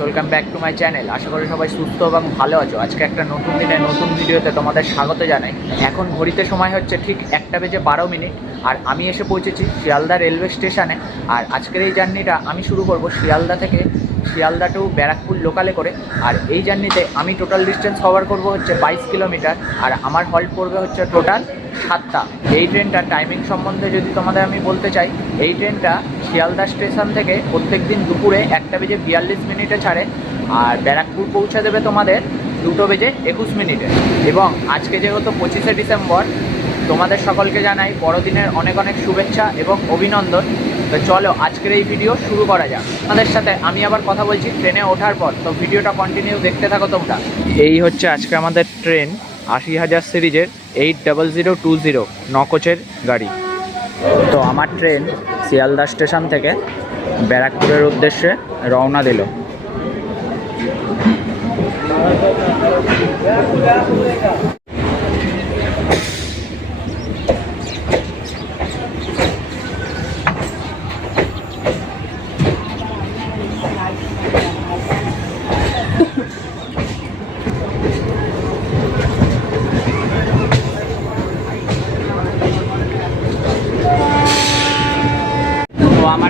Welcome back to my channel আশা করি সবাই সুস্থ এবং ভালো আছো। আজকে একটা নতুন দিনে, নতুন ভিডিওতে তোমাদের স্বাগত জানাই। এখন ঘড়িতে সময় হচ্ছে ঠিক একটা বেজে বারো মিনিট, আর আমি এসে পৌঁছেছি শিয়ালদা রেলওয়ে স্টেশনে। আর আজকের এই জার্নিটা আমি শুরু করব শিয়ালদা থেকে শিয়ালদা টু ব্যারাকপুর লোকালে করে। আর এই জার্নিতে আমি টোটাল ডিস্টেন্স কভার করব হচ্ছে বাইশ কিলোমিটার, আর আমার হল্ট পড়বে হচ্ছে টোটাল সাতটা। এই ট্রেনটার টাইমিং সম্বন্ধে যদি তোমাদের আমি বলতে চাই, এই ট্রেনটা শিয়ালদা স্টেশন থেকে প্রত্যেক দিন দুপুরে একটা বেজে বিয়াল্লিশ মিনিটে ছাড়ে আর ব্যারাকপুর পৌঁছে দেবে তোমাদের দুটো বেজে একুশ মিনিটে। এবং আজকে যেহেতু পঁচিশে ডিসেম্বর, তোমাদের সকলকে জানাই বড়দিনের অনেক অনেক শুভেচ্ছা এবং অভিনন্দন। তো চলো আজকের এই ভিডিও শুরু করা যাক। আমাদের সাথে আমি আবার কথা বলছি ট্রেনে ওঠার পর। তো ভিডিওটা কন্টিনিউ দেখতে থাকো তোমরা। এই হচ্ছে আজকে আমাদের ট্রেন আশি হাজার সিরিজের eight double zero two zero নকোচের গাড়ি। তো আমার ট্রেন শিয়ালদা স্টেশন থেকে ব্যারাকপুরের উদ্দেশ্যে রওনা দিল।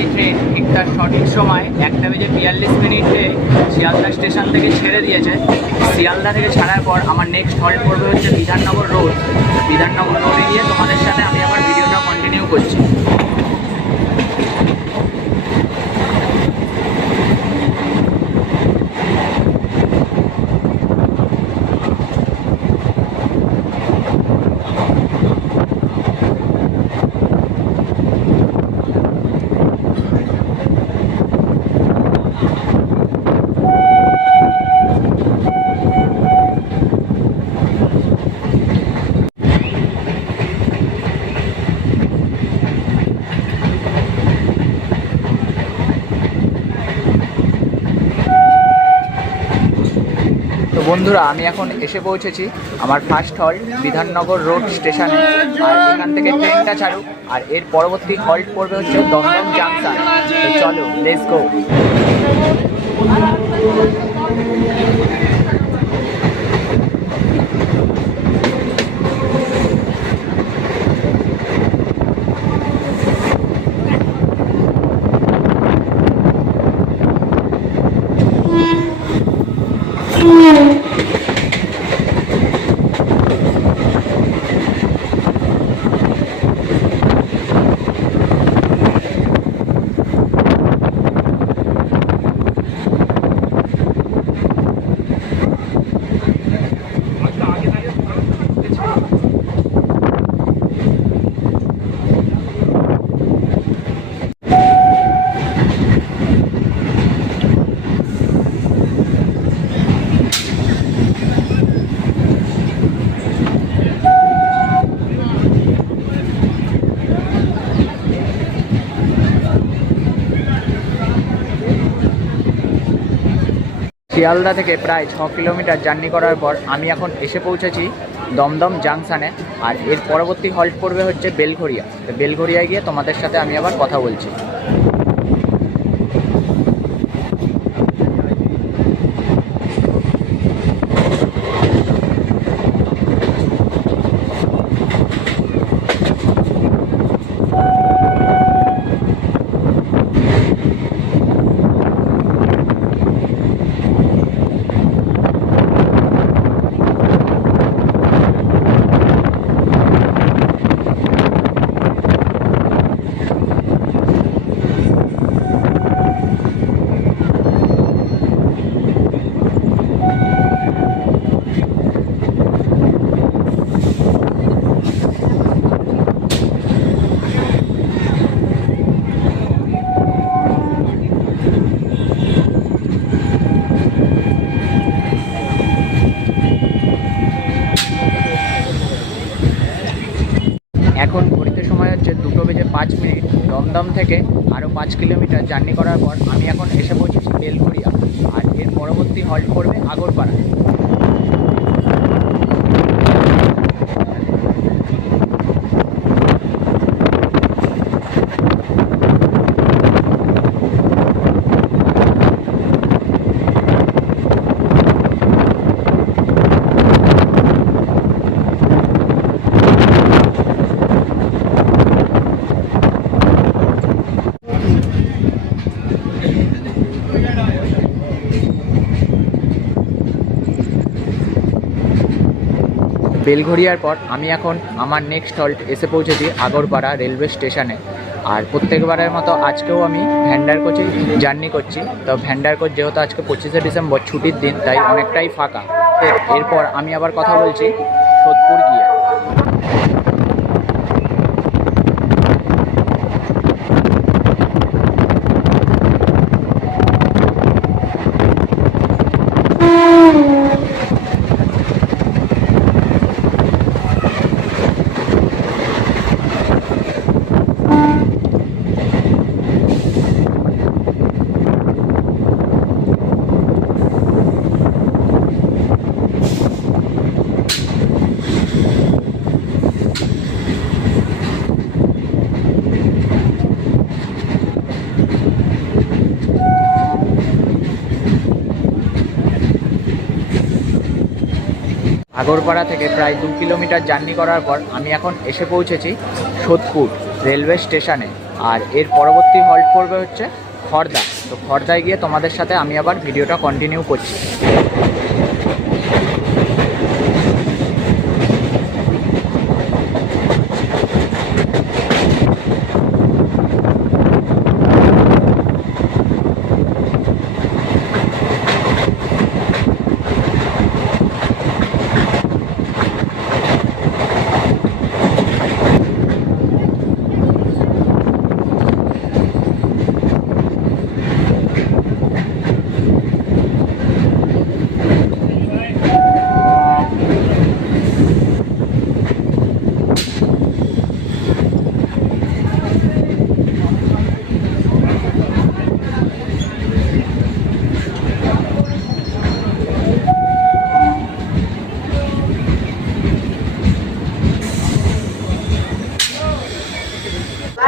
এই ট্রেন ঠিক তার সঠিক সময়, একটা বেজে বিয়াল্লিশ মিনিটে শিয়ালদা স্টেশন থেকে ছেড়ে দিয়েছে। শিয়ালদা থেকে ছাড়ার পর আমার নেক্সট হল্ট পড়বে হচ্ছে বিধাননগর রোড বিধাননগর রোডে গিয়ে তোমাদের সাথে আমি আমার ভিডিওটা কন্টিনিউ করছি তো বন্ধুরা, আমি এখন এসে পৌঁছেছি আমার ফার্স্ট হল বিধাননগর রোড স্টেশনে আর এখান থেকে ট্রেনটা ছাড়ুক, আর এর পরবর্তী হল্ট পড়বে হচ্ছে দমদম জাংশন চলো লেটস গো শিয়ালদা থেকে প্রায় ছ কিলোমিটার জার্নি করার পর আমি এখন এসে পৌঁছেছি দমদম জাংশানে। আর এর পরবর্তী হল্ট পড়বে হচ্ছে বেলঘরিয়া তো বেলঘরিয়ায় গিয়ে তোমাদের সাথে আমি আবার কথা বলছি এখন ঘড়িতে সময় হচ্ছে দুটো বেজে পাঁচ মিনিট দমদম থেকে আরও পাঁচ কিলোমিটার জার্নি করার পর আমি এখন এসে পৌঁছেছি বেলঘরিয়া আর এর পরবর্তী হল্ট পড়বে আগরপাড়া বেলঘড়িয়ার পর আমি এখন আমার নেক্সট হল্ট এসে পৌঁছেছি আগরপাড়া রেলওয়ে স্টেশনে আর প্রত্যেকবারের মতো আজকেও আমি ভ্যান্ডার কোচে জার্নি করছি। তো ভ্যান্ডার কোচ যেহেতু আজকে পঁচিশে ডিসেম্বর ছুটির দিন, তাই অনেকটাই ফাঁকা। এর- এরপর আমি আবার কথা বলছি সোদপুর গিয়ে আগরপাড়া থেকে প্রায় দু কিলোমিটার জার্নি করার পর আমি এখন এসে পৌঁছেছি সোদপুর রেলওয়ে স্টেশনে। আর এর পরবর্তী হল্ট পড়বে হচ্ছে খর্দা। তো খর্দায় গিয়ে তোমাদের সাথে আমি আবার ভিডিওটা কন্টিনিউ করছি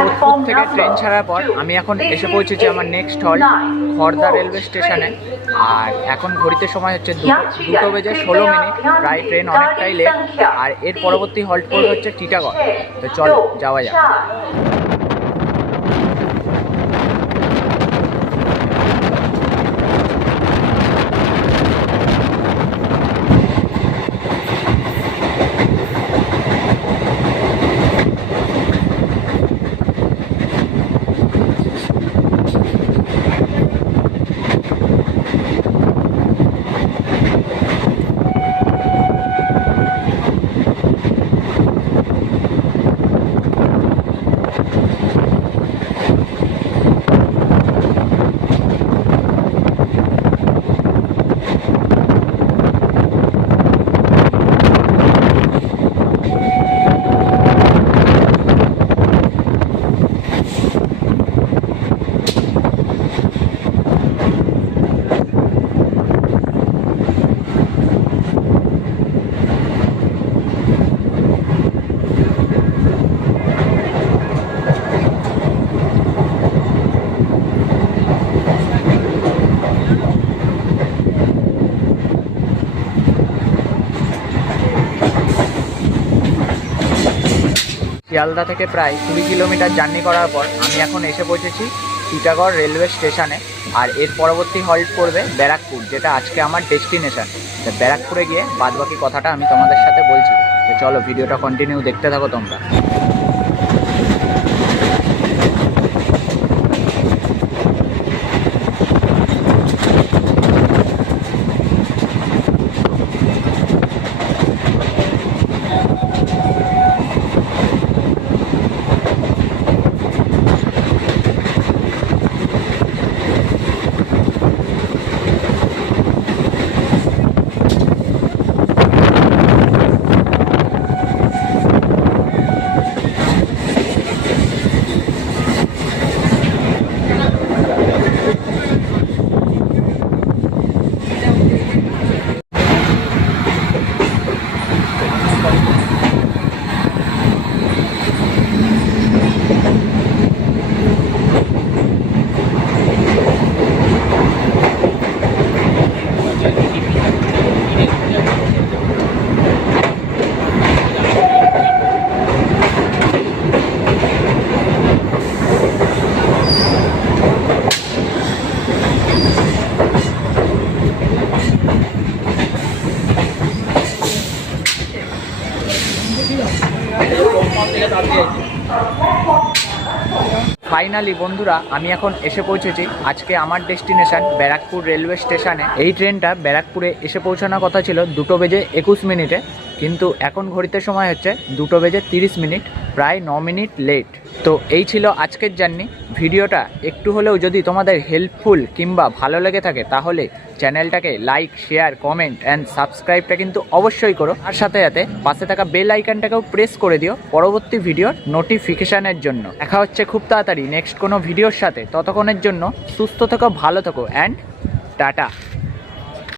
সোদপুর থেকে ট্রেন ছাড়ার পর আমি এখন এসে পৌঁছেছি আমার নেক্সট হল খড়দা রেলওয়ে স্টেশনে আর এখন ঘড়িতে সময় হচ্ছে দুটো বেজে ষোলো মিনিট, প্রায় ট্রেন অনেকটাই লেট আর এর পরবর্তী হল্ট পড়বে হচ্ছে টিটাগড়। তো চলো, যাওয়া যাক। শিয়ালদা থেকে প্রায় কুড়ি কিলোমিটার জার্নি করার পর আমি এখন এসে পৌঁছেছি টিটাগড় রেলওয়ে স্টেশনে। আর এর পরবর্তী হল্ট পড়বে ব্যারাকপুর, যেটা আজকে আমার ডেস্টিনেশন ব্যারাকপুরে গিয়ে বাদবাকি কথাটা আমি তোমাদের সাথে বলছি। তো চলো ভিডিওটা কন্টিনিউ দেখতে থাকো তোমরা। ফাইনালি বন্ধুরা, আমি এখন এসে পৌঁছেছি। আজকে আমার ডেস্টিনেশন ব্যারাকপুর রেলওয়ে স্টেশনে এই ট্রেনটা ব্যারাকপুরে এসে পৌঁছানোর কথা ছিল দুটো বেজে একুশ মিনিটে। কিন্তু এখন ঘড়িতে সময় হচ্ছে দুটো বেজে তিরিশ মিনিট, প্রায় ন মিনিট লেট তো এই ছিল আজকের জার্নি ভিডিওটা একটু হলেও যদি তোমাদের হেল্পফুল কিংবা ভালো লেগে থাকে, তাহলে চ্যানেলটাকে লাইক শেয়ার কমেন্ট অ্যান্ড সাবস্ক্রাইবটা কিন্তু অবশ্যই করো। আর সাথে সাথে পাশে থাকা বেল আইকনটাকেও প্রেস করে দিও পরবর্তী ভিডিওর নোটিফিকেশানের জন্য। দেখা হচ্ছে খুব তাড়াতাড়ি নেক্সট কোনো ভিডিওর সাথে। ততক্ষণের জন্য সুস্থ থেকো, ভালো থেকো অ্যান্ড টাটা।